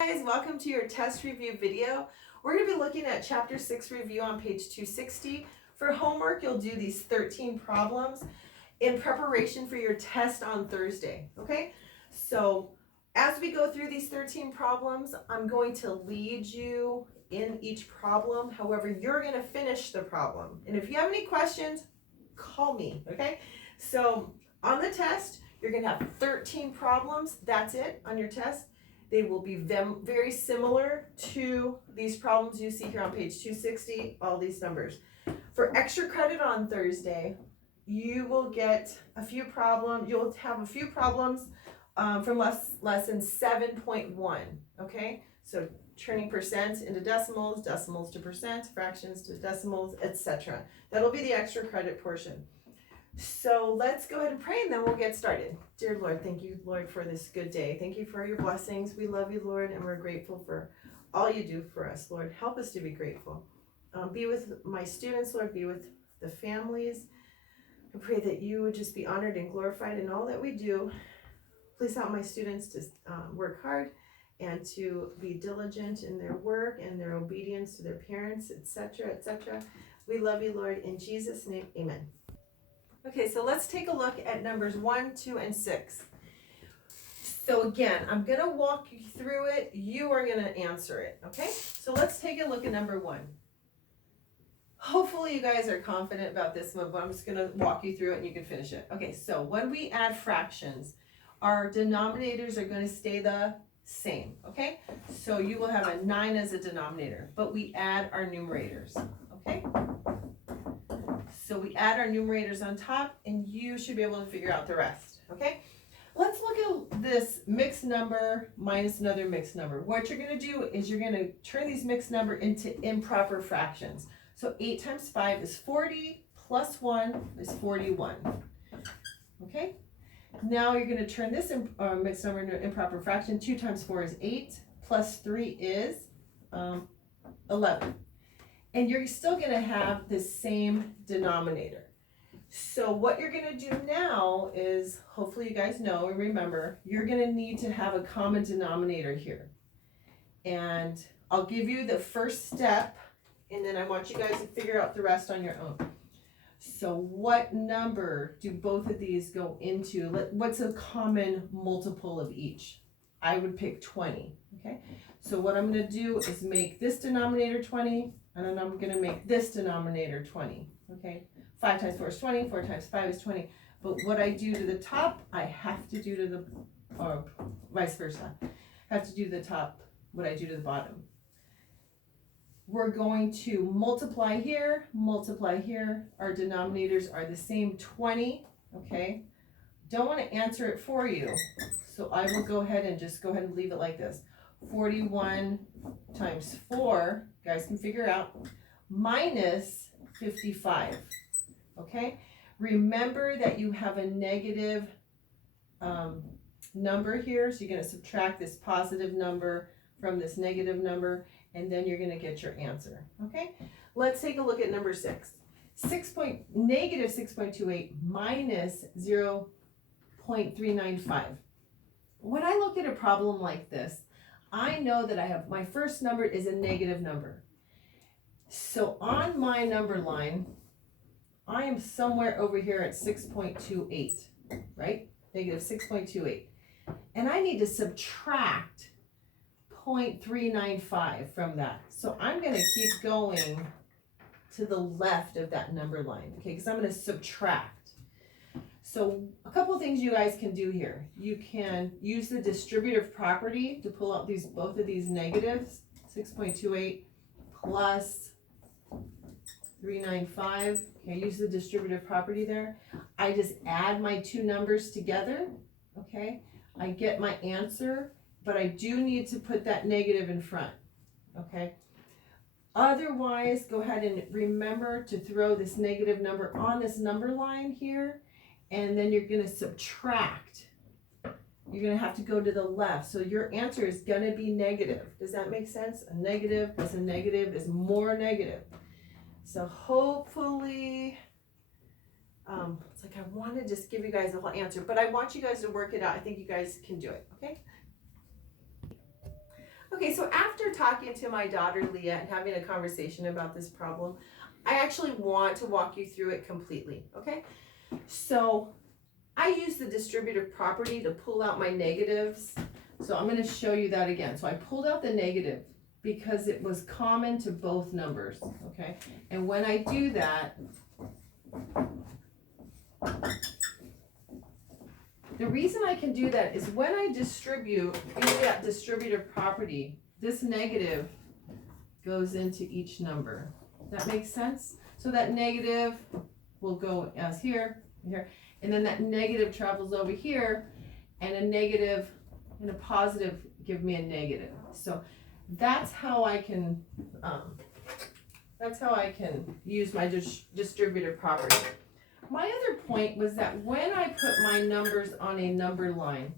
Guys, welcome to your test review video. We're going to be looking at chapter 6 review on page 260. For homework, you'll do these 13 problems in preparation for your test on Thursday. Okay, so as we go through these 13 problems, I'm going to lead you in each problem. However, you're going to finish the problem. And if you have any questions, call me. Okay, so on the test, you're going to have 13 problems. That's it on your test. They will be very similar to these problems you see here on page 260, all these numbers. For extra credit on Thursday, you will get a few problems, you'll have a few problems from lesson 7.1, okay? So turning percent into decimals, decimals to percent, fractions to decimals, etc. That'll be the extra credit portion. So let's go ahead and pray and then we'll get started. Dear Lord, thank you, Lord, for this good day. Thank you for your blessings. We love you, Lord, and we're grateful for all you do for us, Lord. Help us to be grateful. Be with my students, Lord. Be with the families. I pray that you would just be honored and glorified in all that we do. Please help my students to work hard and to be diligent in their work and their obedience to their parents, etc., etc. We love you, Lord. In Jesus' name, amen. Okay, so let's take a look at numbers 1, 2, and 6. So again, I'm going to walk you through it. You are going to answer it, okay? So let's take a look at number 1. Hopefully you guys are confident about this one, but I'm just going to walk you through it and you can finish it. Okay, so when we add fractions, our denominators are going to stay the same, okay? So you will have a 9 as a denominator, but we add our numerators, okay? So we add our numerators on top, and you should be able to figure out the rest, okay? Let's look at this mixed number minus another mixed number. What you're going to do is you're going to turn these mixed number into improper fractions. So 8 times 5 is 40, plus 1 is 41, okay? Now you're going to turn this mixed number into an improper fraction. 2 times 4 is 8, plus 3 is 11. And you're still going to have the same denominator. So what you're going to do now is, hopefully you guys know and remember, you're going to need to have a common denominator here. And I'll give you the first step, and then I want you guys to figure out the rest on your own. So what number do both of these go into? What's a common multiple of each? I would pick 20, okay? So what I'm going to do is make this denominator 20, and then I'm going to make this denominator 20, okay? 5 times 4 is 20, 4 times 5 is 20. But what I do to the top, I have to do to the, or vice versa. I have to do to the top what I do to the bottom. We're going to multiply here. Our denominators are the same, 20, okay? Don't want to answer it for you, so I will go ahead and leave it like this. 41 times 4, you guys can figure out, minus 55, okay? Remember that you have a negative number here, so you're going to subtract this positive number from this negative number, and then you're going to get your answer, okay? Let's take a look at number 6. Negative 6.28 minus 0.395. When I look at a problem like this, I know that I have, my first number is a negative number. So on my number line, I am somewhere over here at 6.28, right? Negative 6.28. And I need to subtract 0.395 from that. So I'm going to keep going to the left of that number line, okay? Because I'm going to subtract. So a couple of things you guys can do here. You can use the distributive property to pull out both of these negatives, 6.28 plus 395. Okay, use the distributive property there. I just add my two numbers together, okay? I get my answer, but I do need to put that negative in front, okay? Otherwise, go ahead and remember to throw this negative number on this number line here, and then you're going to subtract. You're going to have to go to the left. So your answer is going to be negative. Does that make sense? A negative plus a negative is more negative. So hopefully, it's like I want to just give you guys the whole answer, but I want you guys to work it out. I think you guys can do it, okay? Okay, so after talking to my daughter Leah and having a conversation about this problem, I actually want to walk you through it completely, okay? So I use the distributive property to pull out my negatives. So I'm going to show you that again. So I pulled out the negative because it was common to both numbers, okay? And when I do that, the reason I can do that is when I distribute in that distributive property, this negative goes into each number. That makes sense? So that negative will go as here, here, and then that negative travels over here, and a negative and a positive give me a negative. So that's how I can use my distributive property. My other point was that when I put my numbers on a number line,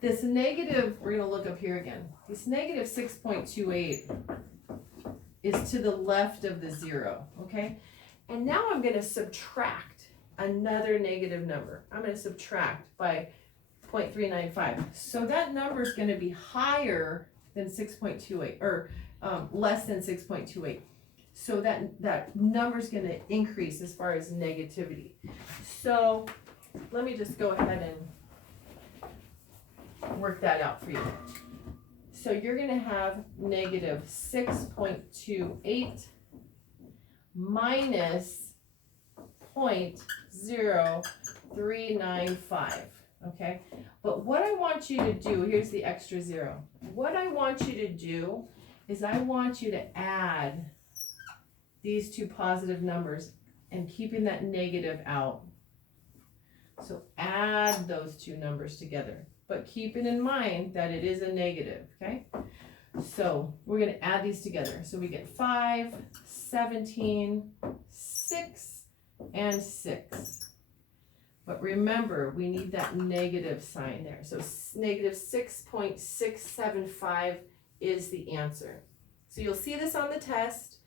this negative, we're going to look up here again, this negative 6.28 is to the left of the 0, okay? And now I'm going to subtract another negative number. I'm going to subtract by 0.395. So that number is going to be higher than 6.28, or less than 6.28. So that number is going to increase as far as negativity. So let me just go ahead and work that out for you. So you're going to have negative 6.28 minus 0.0395, okay? But what I want you to do, here's the extra 0. What I want you to do is I want you to add these two positive numbers and keeping that negative out. So add those two numbers together, but keeping in mind that it is a negative, okay? So we're going to add these together. So we get 5, 17, 6, and 6. But remember, we need that negative sign there. So negative 6.675 is the answer. So you'll see this on the test.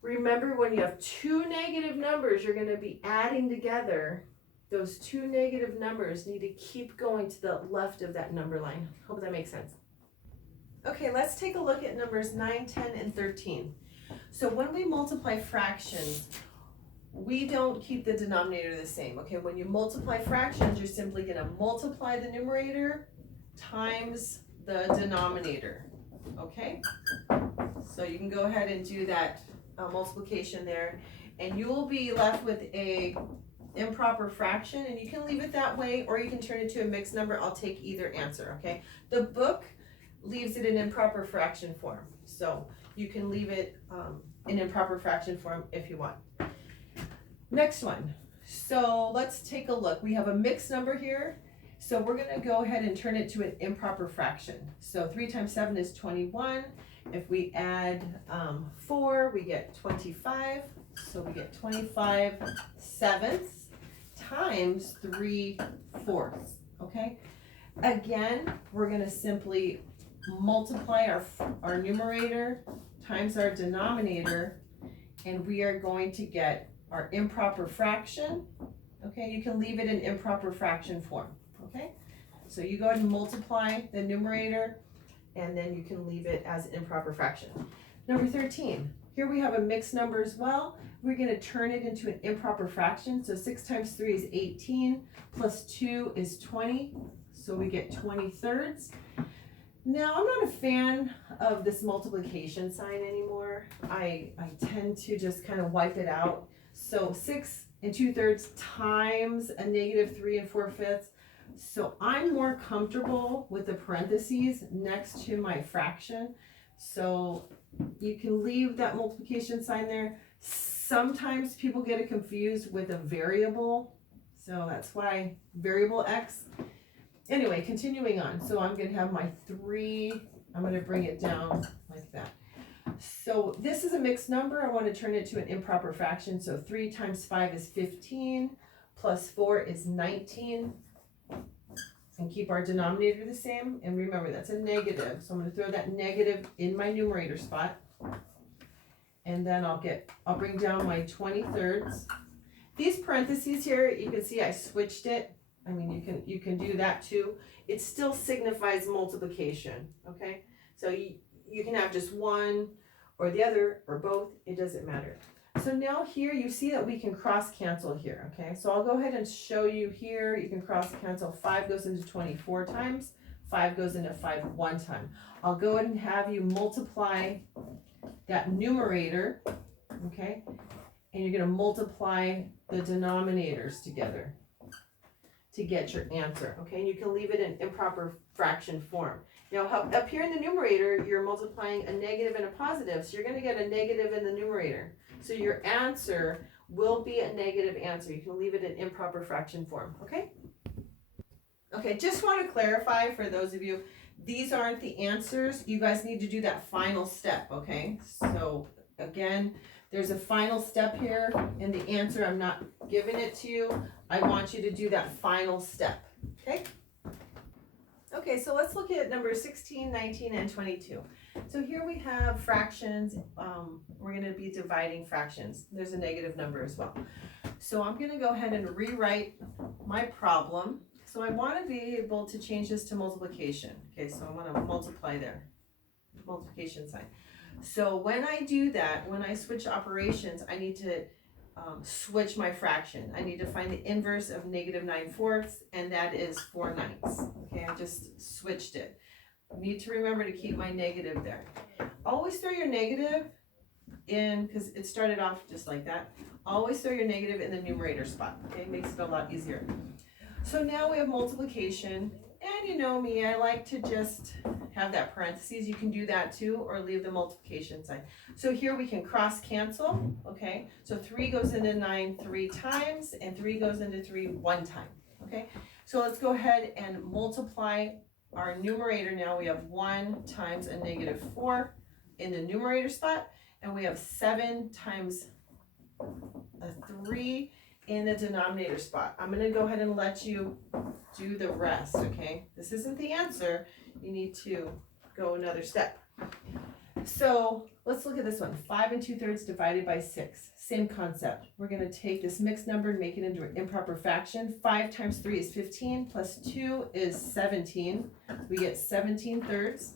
Remember, when you have two negative numbers you're going to be adding together, those two negative numbers need to keep going to the left of that number line. Hope that makes sense. Okay, let's take a look at numbers 9, 10, and 13. So when we multiply fractions, we don't keep the denominator the same. Okay, when you multiply fractions, you're simply going to multiply the numerator times the denominator. Okay, so you can go ahead and do that multiplication there, and you will be left with a improper fraction, and you can leave it that way, or you can turn it to a mixed number. I'll take either answer, okay? The book leaves it in improper fraction form, so you can leave it in improper fraction form if you want. Next one. So let's take a look. We have a mixed number here, so we're going to go ahead and turn it to an improper fraction. So 3 times 7 is 21. If we add 4, we get 25. So we get 25 sevenths times 3/4. Okay? Again, we're going to simply multiply our numerator times our denominator, and we are going to get our improper fraction. Okay? You can leave it in improper fraction form. Okay? So you go ahead and multiply the numerator, and then you can leave it as an improper fraction. Number 13, here we have a mixed number as well. We're going to turn it into an improper fraction. So 6 times 3 is 18, plus 2 is 20, so we get 20/3. Now, I'm not a fan of this multiplication sign anymore. I tend to just kind of wipe it out. So 6 2/3 times a negative 3 4/5. So I'm more comfortable with the parentheses next to my fraction. So you can leave that multiplication sign there. Sometimes people get it confused with a variable. So that's why variable x. Anyway, continuing on. So I'm going to have my 3. I'm going to bring it down like that. So this is a mixed number. I want to turn it to an improper fraction. So 3 times 5 is 15, plus 4 is 19. And keep our denominator the same. And remember, that's a negative. So I'm going to throw that negative in my numerator spot. And then I'll bring down my 20/3. These parentheses here, you can see I switched it. I mean, you can do that too. It still signifies multiplication, okay? So you can have just one or the other or both, it doesn't matter. So now here you see that we can cross cancel here, okay? So I'll go ahead and show you here, you can cross cancel. 5 goes into 24 times, 5 goes into 5 one time. I'll go ahead and have you multiply that numerator, okay? And you're gonna multiply the denominators together to get your answer, okay? And you can leave it in improper fraction form. Now up here in the numerator, you're multiplying a negative and a positive, so you're gonna get a negative in the numerator. So your answer will be a negative answer. You can leave it in improper fraction form, okay? Okay, just want to clarify for those of you, these aren't the answers. You guys need to do that final step, okay? So again, there's a final step here in the answer. I'm not giving it to you. I want you to do that final step, okay? Okay, so let's look at numbers 16, 19, and 22. So here we have fractions. We're going to be dividing fractions. There's a negative number as well. So I'm going to go ahead and rewrite my problem. So I want to be able to change this to multiplication. Okay, so I'm going to multiply there. Multiplication sign. So when I do that, when I switch operations, I need to switch my fraction. I need to find the inverse of negative 9/4, and that is 4/9. Okay, I just switched it. I need to remember to keep my negative there. Always throw your negative in, because it started off just like that. Always throw your negative in the numerator spot. Okay, makes it a lot easier. So now we have multiplication, and you know me, I like to just have that parentheses. You can do that too, or leave the multiplication sign. So here we can cross cancel, okay? So 3 goes into 9 3 times, and 3 goes into 3 one time, okay? So let's go ahead and multiply our numerator now. We have 1 times a negative 4 in the numerator spot, and we have 7 times a 3 in the denominator spot. I'm going to go ahead and let you do the rest, okay? This isn't the answer. You need to go another step. So let's look at this one. 5 2/3 divided by 6. Same concept. We're going to take this mixed number and make it into an improper fraction. 5 times 3 is 15, plus 2 is 17. We get 17/3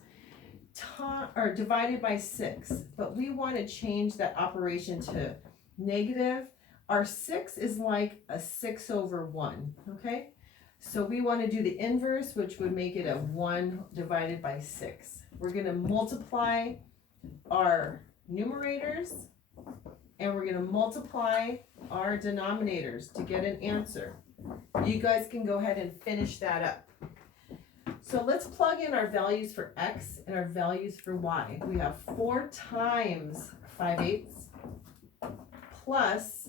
or divided by 6. But we want to change that operation to negative. Our 6 is like a 6/1, okay? So we want to do the inverse, which would make it a 1 divided by 6. We're going to multiply our numerators, and we're going to multiply our denominators to get an answer. You guys can go ahead and finish that up. So let's plug in our values for x and our values for y. We have 4 times 5/8 plus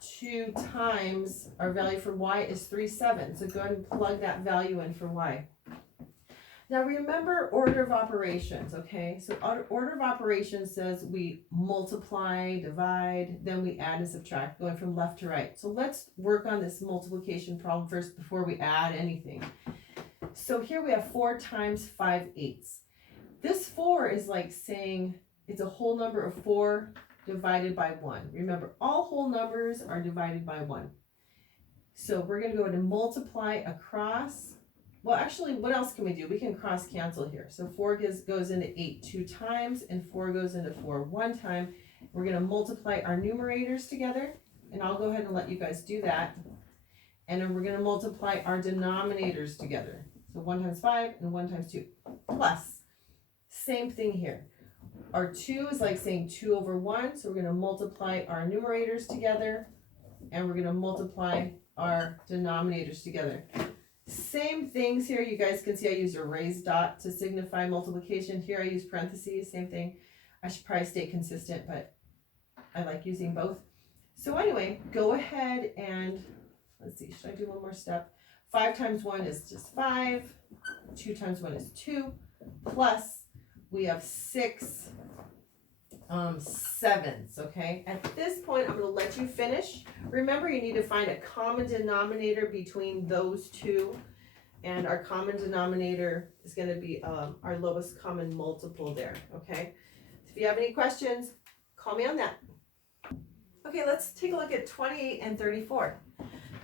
2 times our value for y is 3/7. So go ahead and plug that value in for y. Now remember order of operations, okay? So order of operations says we multiply, divide, then we add and subtract, going from left to right. So let's work on this multiplication problem first before we add anything. So here we have 4 times 5/8. This 4 is like saying it's a whole number of 4 divided by 1. Remember, all whole numbers are divided by 1. So we're going to go ahead and multiply across. Well, actually, what else can we do? We can cross cancel here. So 4 goes into 8 2 times, and 4 goes into 4 one time. We're going to multiply our numerators together, and I'll go ahead and let you guys do that. And then we're going to multiply our denominators together. So 1 times 5 and 1 times 2. Plus, same thing here. Our 2 is like saying 2/1, so we're going to multiply our numerators together, and we're going to multiply our denominators together. Same things here. You guys can see I use a raised dot to signify multiplication. Here I use parentheses, same thing. I should probably stay consistent, but I like using both. So anyway, go ahead and, let's see, should I do one more step? 5 times 1 is just 5. 2 times 1 is 2. Plus, we have 6 7s, okay? At this point, I'm going to let you finish. Remember, you need to find a common denominator between those two. And our common denominator is going to be our lowest common multiple there, okay? So if you have any questions, call me on that. Okay, let's take a look at 28 and 34.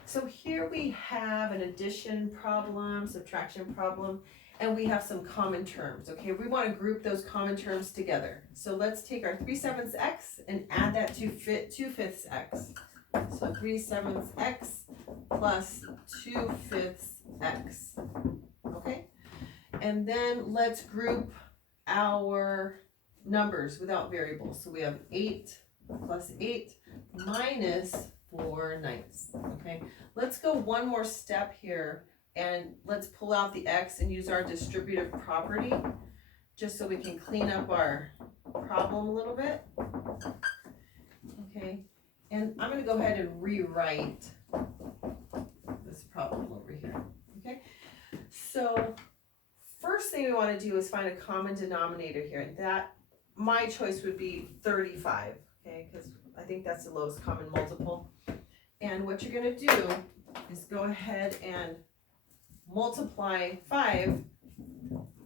So here we have an addition problem, subtraction problem, and we have some common terms, okay? We want to group those common terms together. So let's take our 3/7 x and add that to 2/5 x. So 3/7 x plus 2/5 x, okay? And then let's group our numbers without variables. So we have 8 plus 8 minus 4/9, okay? Let's go one more step here and let's pull out the x and use our distributive property just so we can clean up our problem a little bit, okay? And I'm going to go ahead and rewrite this problem over here, okay? So first thing we want to do is find a common denominator here. That, my choice would be 35, okay, because I think that's the lowest common multiple. And what you're going to do is go ahead and multiply 5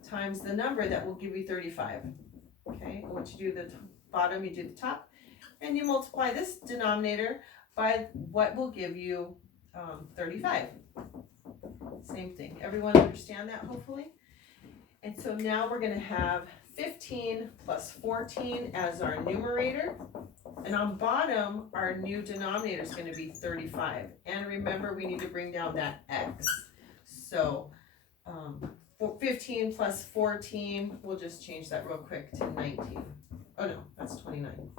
times the number that will give you 35, okay? And once you do the bottom, you do the top, and you multiply this denominator by what will give you 35. Same thing. Everyone understand that, hopefully? And so now we're going to have 15 plus 14 as our numerator. And on bottom, our new denominator is going to be 35. And remember, we need to bring down that x. So 15 plus 14, we'll just change that real quick to 19. Oh no, that's 29.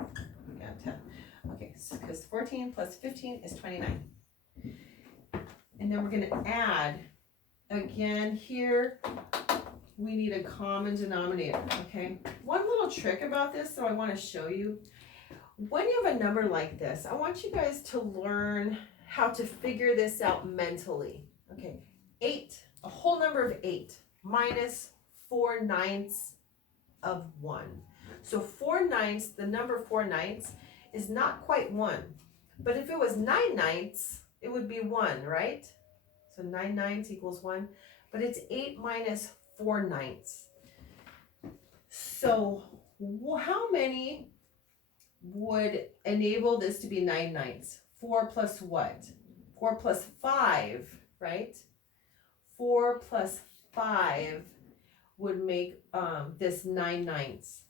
Yeah, 10. Okay, because 14 plus 15 is 29. And then we're going to add, again here, we need a common denominator, okay? One little trick about this, so I want to show you. When you have a number like this, I want you guys to learn how to figure this out mentally. Okay, 8, a whole number of 8 minus 4/9 of 1. So 4/9, the number 4/9 is not quite 1. But if it was 9/9, it would be 1, right? So 9/9 equals 1. But it's 8 minus 4/9. So how many would enable this to be 9/9? 4 plus what? 4 plus 5, right? 4 plus 5 would make this 9/9.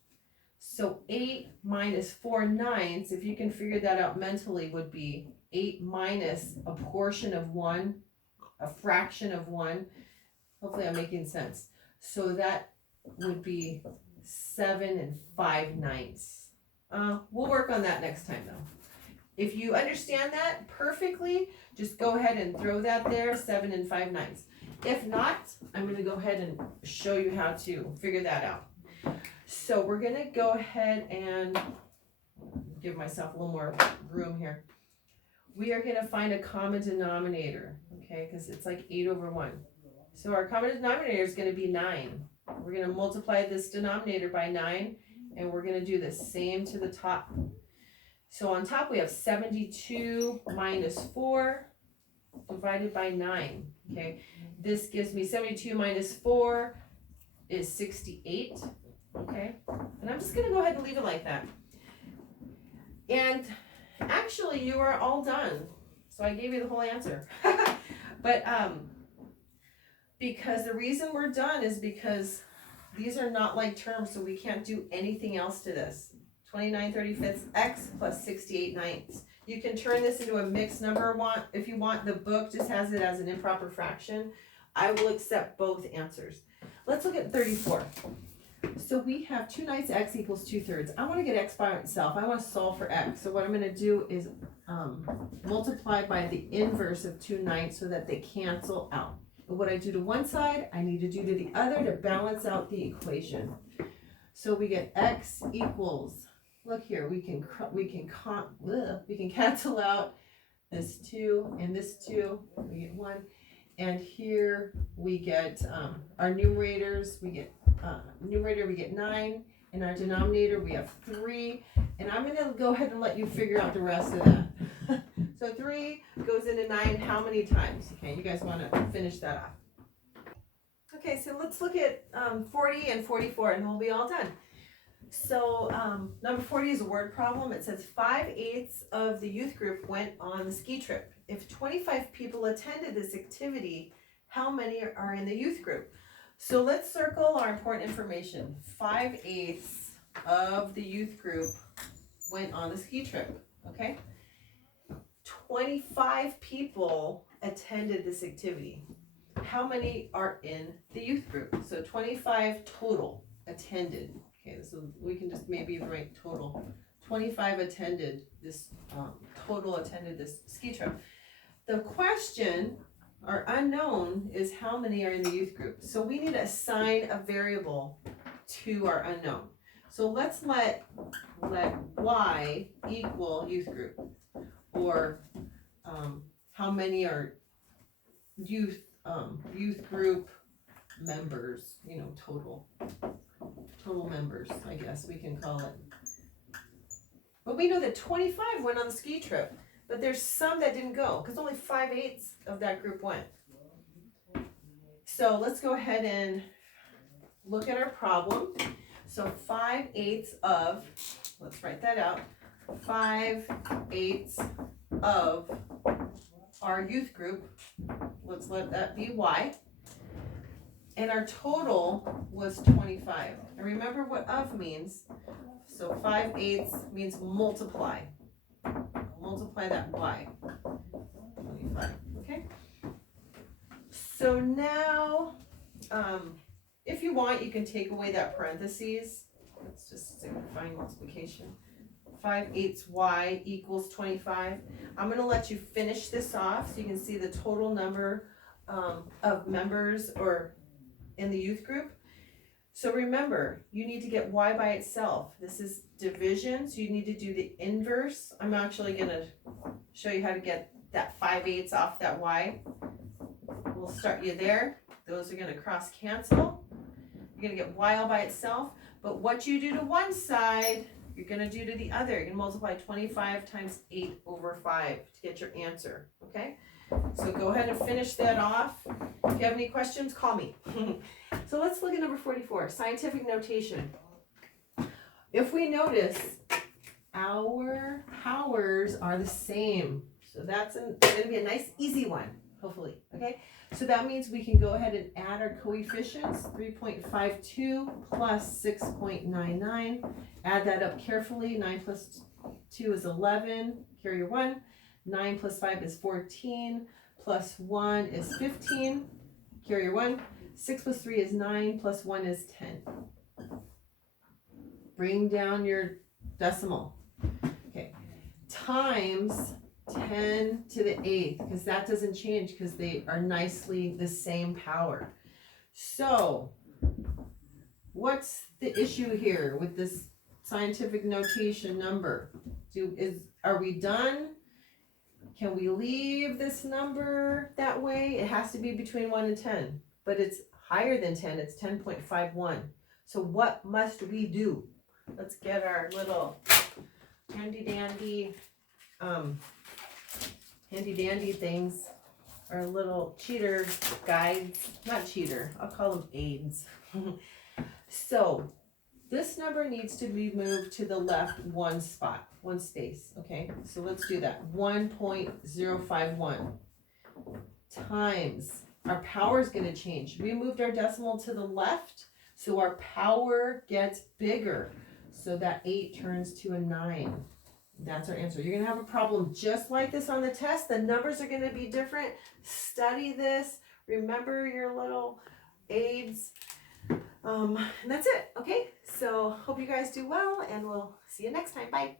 So 8 minus 4/9, if you can figure that out mentally, would be 8 minus a portion of 1, a fraction of 1. Hopefully I'm making sense. So that would be 7 5/9. We'll work on that next time though. If you understand that perfectly, just go ahead and throw that there, 7 5/9. If not, I'm going to go ahead and show you how to figure that out. So we're going to go ahead and give myself a little more room here. We are going to find a common denominator, okay, because it's like 8 over 1. So our common denominator is going to be 9. We're going to multiply this denominator by 9, and we're going to do the same to the top. So on top we have 72 minus 4 divided by 9, okay? This gives me 72 minus 4 is 68, okay? And I'm just going to go ahead and leave it like that. And actually you are all done. So I gave you the whole answer. But because the reason we're done is because these are not like terms, so we can't do anything else to this. 29/35 x plus 68/9. You can turn this into a mixed number if you want. The book just has it as an improper fraction. I will accept both answers. Let's look at 34. So we have 2/9 x equals 2/3. I want to get x by itself. I want to solve for x. So what I'm going to do is multiply by the inverse of 2/9 so that they cancel out. But what I do to one side, I need to do to the other to balance out the equation. So we get x equals, look here, we can cancel out this 2 and this 2. We get 1. And here we get our numerators. We get numerator, we get 9. And our denominator, we have 3. And I'm going to go ahead and let you figure out the rest of that. So 3 goes into 9 how many times? Okay, you guys want to finish that off. Okay, so let's look at 40 and 44 and we'll be all done. So number 40 is a word problem. It says 5/8 of the youth group went on the ski trip. If 25 people attended this activity, how many are in the youth group? So let's circle our important information. 5/8 of the youth group went on the ski trip, okay? 25 people attended this activity. How many are in the youth group? So 25 total attended. Okay, so we can just maybe write total. 25 attended this, total attended this ski trip. The question, or unknown, is how many are in the youth group. So we need to assign a variable to our unknown. So let's let y equal youth group, or how many are youth group members, total members, I guess we can call it. But we know that 25 went on the ski trip, but there's some that didn't go because only 5/8 of that group went. So let's go ahead and look at our problem. So 5/8 of, let's write that out, 5/8 of our youth group, let's let that be y, and our total was 25. And remember what of means. So 5/8 means multiply. Multiply that y. 25, okay? So now, if you want, you can take away that parentheses. Let's just simplify multiplication. 5/8 y equals 25. I'm going to let you finish this off so you can see the total number of members or in the youth group. So remember, you need to get y by itself. This is division, so you need to do the inverse. I'm actually going to show you how to get that 5/8 off that y. We'll start you there. Those are going to cross cancel. You're going to get y all by itself. But what you do to one side, you're going to do to the other. You're going to multiply 25 times 8/5 to get your answer, okay? So go ahead and finish that off. If you have any questions, call me. So let's look at number 44, scientific notation. If we notice, our powers are the same. So that's going to be a nice, easy one, hopefully, okay? So that means we can go ahead and add our coefficients, 3.52 plus 6.99. Add that up carefully. 9 plus 2 is 11, carry your 1. 9 plus 5 is 14, plus 1 is 15, carry your 1. 6 plus 3 is 9, plus 1 is 10. Bring down your decimal. Okay, times 10 to the 8th, because that doesn't change because they are nicely the same power. So, what's the issue here with this scientific notation number? Are we done? Can we leave this number that way? It has to be between 1 and 10, but it's higher than 10. It's 10.51. So what must we do? Let's get our little handy dandy things, our little cheater guides, not cheater, I'll call them aids. So this number needs to be moved to the left one spot, one space, okay? So let's do that. 1.051 times, our power is going to change. We moved our decimal to the left, so our power gets bigger. So that 8 turns to a 9. That's our answer. You're going to have a problem just like this on the test. The numbers are going to be different. Study this. Remember your little aids. And that's it, okay? So hope you guys do well, and we'll see you next time. Bye.